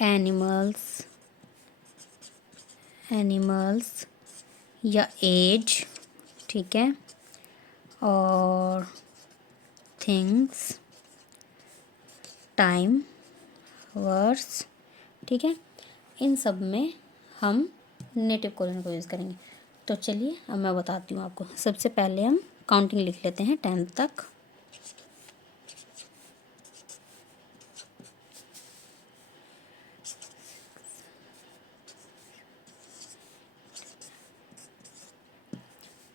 Animals या as, ठीक है, और थिंग्स, टाइम, वर्ड्स, ठीक है, इन सब में हम नेटिव कोलन को यूज़ करेंगे। तो चलिए अब मैं बताती हूँ आपको। सबसे पहले हम काउंटिंग लिख लेते हैं 10 तक।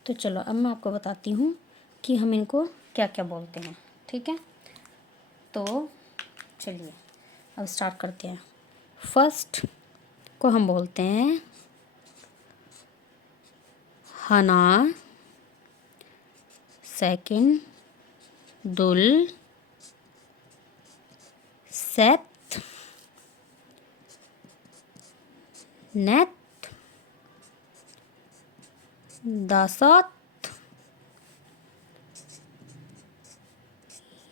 तो चलो अब मैं आपको बताती हूँ कि हम इनको क्या क्या बोलते हैं, ठीक है। तो चलिए अब स्टार्ट करते हैं। फर्स्ट को हम बोलते हैं हना, सेकंड दुल, सेत, नेत, दासत,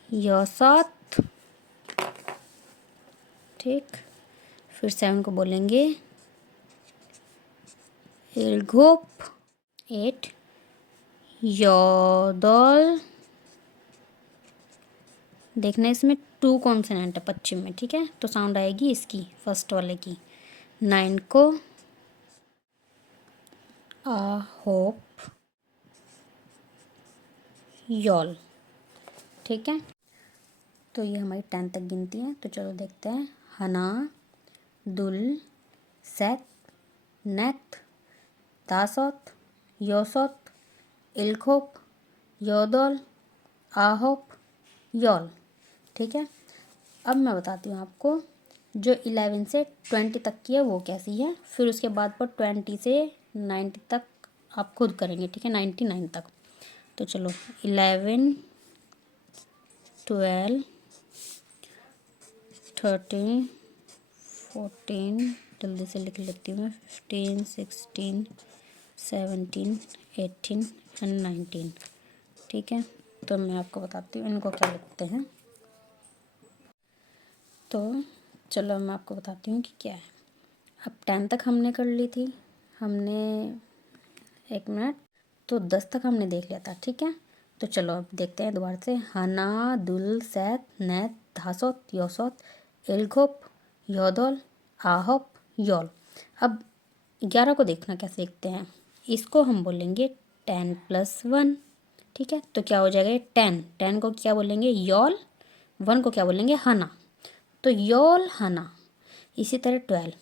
यौसत, ठीक। फिर 7 को बोलेंगे इल्घोप, 8 योदल, देखना इसमें 2 कॉन्सोनेंट है पश्चिम में, ठीक है, तो साउंड आएगी इसकी फर्स्ट वाले की। 9 को होप, यॉल, ठीक है। तो ये हमारी 10 तक गिनती है। तो चलो देखते हैं। हना, दुल, सेत, नेत, दासत, योसत, इल्खोप, योदल, आहोप, यॉल, ठीक है। अब मैं बताती हूँ आपको जो 11 से 20 तक की है वो कैसी है, फिर उसके बाद पर 20 से 90 तक आप खुद करेंगे, ठीक है, 99 तक। तो चलो 11, 12, 13, 14, जल्दी से लिख लेती हूँ मैं, 15, 16, 17, 18 एंड 19, ठीक है। तो मैं आपको बताती हूँ इनको क्या लिखते हैं। तो चलो मैं आपको बताती हूँ कि क्या है। अब 10 तक हमने कर ली थी, हमने 1 मिनट, तो 10 तक हमने देख लिया था, ठीक है। तो चलो अब देखते हैं दोबारा से। हना, दुल, सेत, नेत, धासोत, योसोत, इल्घोप, योदल, आहोप, यॉल। अब 11 को देखना कैसे लिखते हैं। इसको हम बोलेंगे 10 + 1, ठीक है। तो क्या हो जाएगा 10 को क्या बोलेंगे यॉल, 1 को क्या बोलेंगे हना, तो यॉल हना। इसी तरह 12,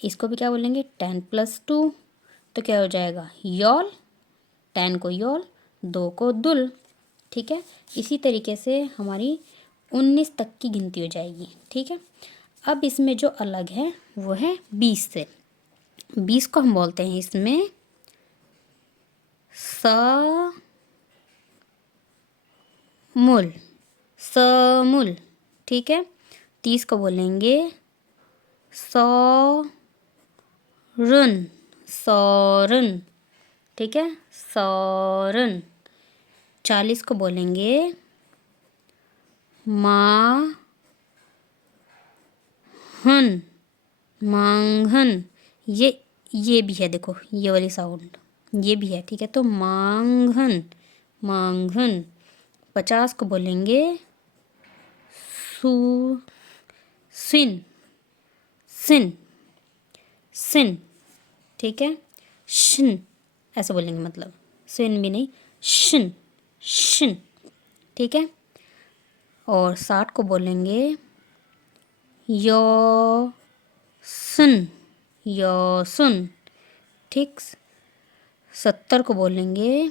इसको भी क्या बोलेंगे 10 + 2, तो क्या हो जाएगा यॉल, 10 को यॉल, 2 को दुल, ठीक है। इसी तरीके से हमारी 19 तक की गिनती हो जाएगी, ठीक है। अब इसमें जो अलग है वो है 20 से। 20 को हम बोलते हैं इसमें समूल, ठीक है। 30 को बोलेंगे सौरन, ठीक है, सौरन। 40 को बोलेंगे मांघन। ये भी है, देखो ये वाली साउंड ये भी है, ठीक है। तो मांघन। 50 को बोलेंगे सिन, ठीक है। शिन ऐसे बोलेंगे, मतलब सिन भी नहीं, शिन, ठीक है। और 60 को बोलेंगे योसुन, ठीक। 70 को बोलेंगे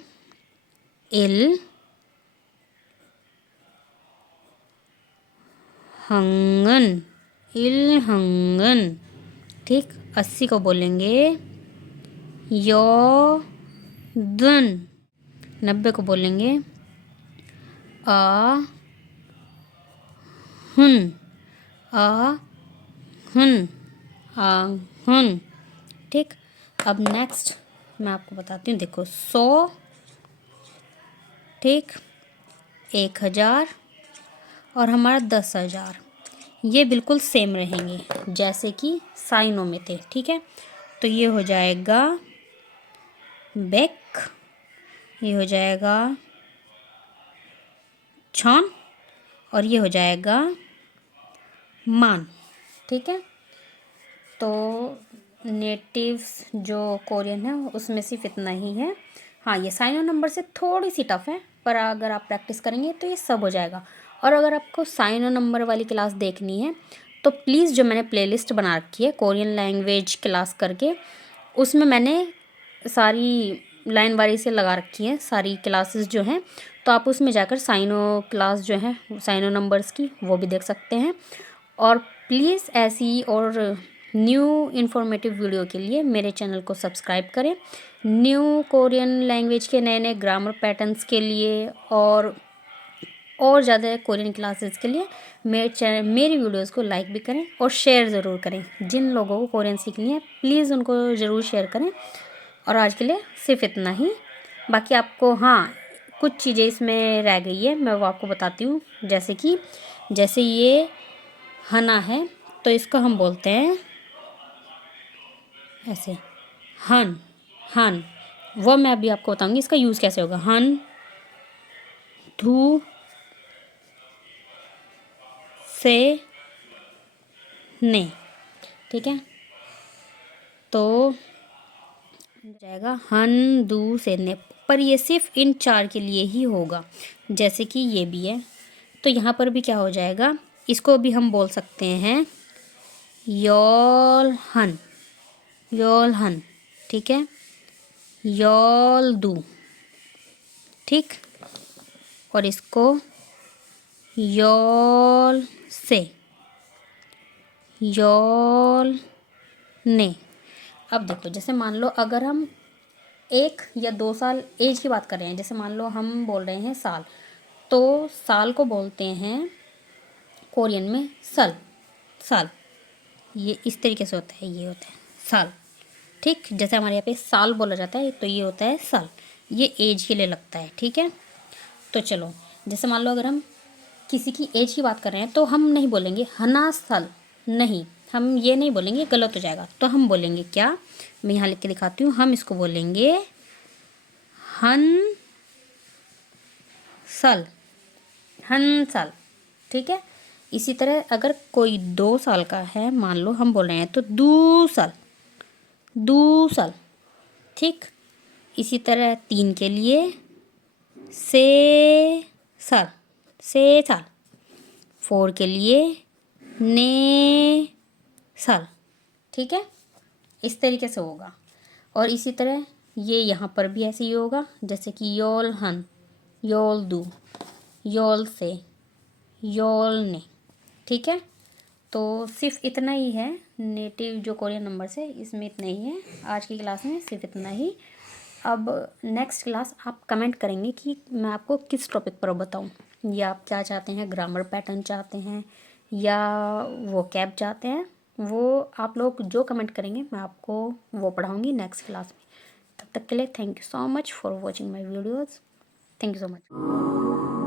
इलहंगन, ठीक। 80 को बोलेंगे योदन। 90 को बोलेंगे आहन, आहन, ठीक। अब नेक्स्ट मैं आपको बताती हूँ, देखो 100, ठीक, 1000 और हमारा 10,000। ये बिल्कुल सेम रहेंगे जैसे कि साइनों में थे, ठीक है। तो ये हो जाएगा बेक, ये हो जाएगा छॉन, और ये हो जाएगा मान, ठीक है। तो नेटिव्स जो कोरियन है उसमें सिर्फ इतना ही है। हाँ, ये साइनो नंबर से थोड़ी सी टफ है, पर अगर आप प्रैक्टिस करेंगे तो ये सब हो जाएगा। और अगर आपको साइनो नंबर वाली क्लास देखनी है तो प्लीज़ जो मैंने प्लेलिस्ट बना रखी है कोरियन लैंग्वेज क्लास करके, उसमें मैंने सारी लाइन वारी से लगा रखी है सारी क्लासेस जो हैं। तो आप उसमें जाकर साइनो क्लास जो है साइनो नंबर्स की वो भी देख सकते हैं। और प्लीज़ ऐसी और न्यू इन्फॉर्मेटिव वीडियो के लिए मेरे चैनल को सब्सक्राइब करें। न्यू कोरियन लैंग्वेज के नए नए ग्रामर पैटर्न्स के लिए और ज़्यादा कोरियन क्लासेस के लिए मेरी वीडियोस को लाइक भी करें और शेयर ज़रूर करें। जिन लोगों को कोरियन सीखनी है प्लीज़ उनको ज़रूर शेयर करें। और आज के लिए सिर्फ इतना ही। बाकी आपको हाँ कुछ चीज़ें इसमें रह गई है, मैं वो आपको बताती हूँ। जैसे ये हना है तो इसको हम बोलते हैं ऐसे हन, हन। वो मैं अभी आपको बताऊंगी इसका यूज़ कैसे होगा। हन, धू, से, ने, ठीक है। तो जाएगा हन, दू, से, ने, पर ये सिर्फ इन 4 के लिए ही होगा। जैसे कि ये भी है तो यहाँ पर भी क्या हो जाएगा, इसको भी हम बोल सकते हैं योल हन, योल हन, ठीक है। योल दू, ठीक। और इसको योल से, योल ने। अब देखो जैसे मान लो अगर हम 1 या 2 साल एज की बात कर रहे हैं, जैसे मान लो हम बोल रहे हैं साल, तो साल को बोलते हैं कोरियन में सल, साल। ये इस तरीके से होता है, ये होता है साल, ठीक। जैसे हमारे यहाँ पे साल बोला जाता है तो ये होता है साल, ये एज के लिए लगता है, ठीक है। तो चलो जैसे मान लो अगर हम किसी की एज की बात कर रहे हैं तो हम नहीं बोलेंगे हना साल, नहीं, हम ये नहीं बोलेंगे, गलत हो जाएगा। तो हम बोलेंगे क्या, मैं यहाँ लिख के दिखाती हूँ। हम इसको बोलेंगे हन साल, हन साल, ठीक है। इसी तरह अगर कोई 2 साल का है मान लो, हम बोल रहे हैं तो दू साल, दू साल, ठीक। इसी तरह 3 के लिए से साल, से साल। 4 के लिए ने साल, ठीक है। इस तरीके से होगा। और इसी तरह ये यहाँ पर भी ऐसे ही होगा, जैसे कि योल हन, योल दू, योल से, योल ने, ठीक है। तो सिर्फ इतना ही है नेटिव जो कोरियन नंबर्स है, इसमें इतना ही है आज की क्लास में, सिर्फ इतना ही। अब नेक्स्ट क्लास आप कमेंट करेंगे कि मैं आपको किस टॉपिक पर बताऊं, या आप क्या चाहते हैं, ग्रामर पैटर्न चाहते हैं या वो कैब चाहते हैं, वो आप लोग जो कमेंट करेंगे मैं आपको वो पढ़ाऊँगी नेक्स्ट क्लास में। तब तक के लिए thank you so much for watching my videos. Thank you so much.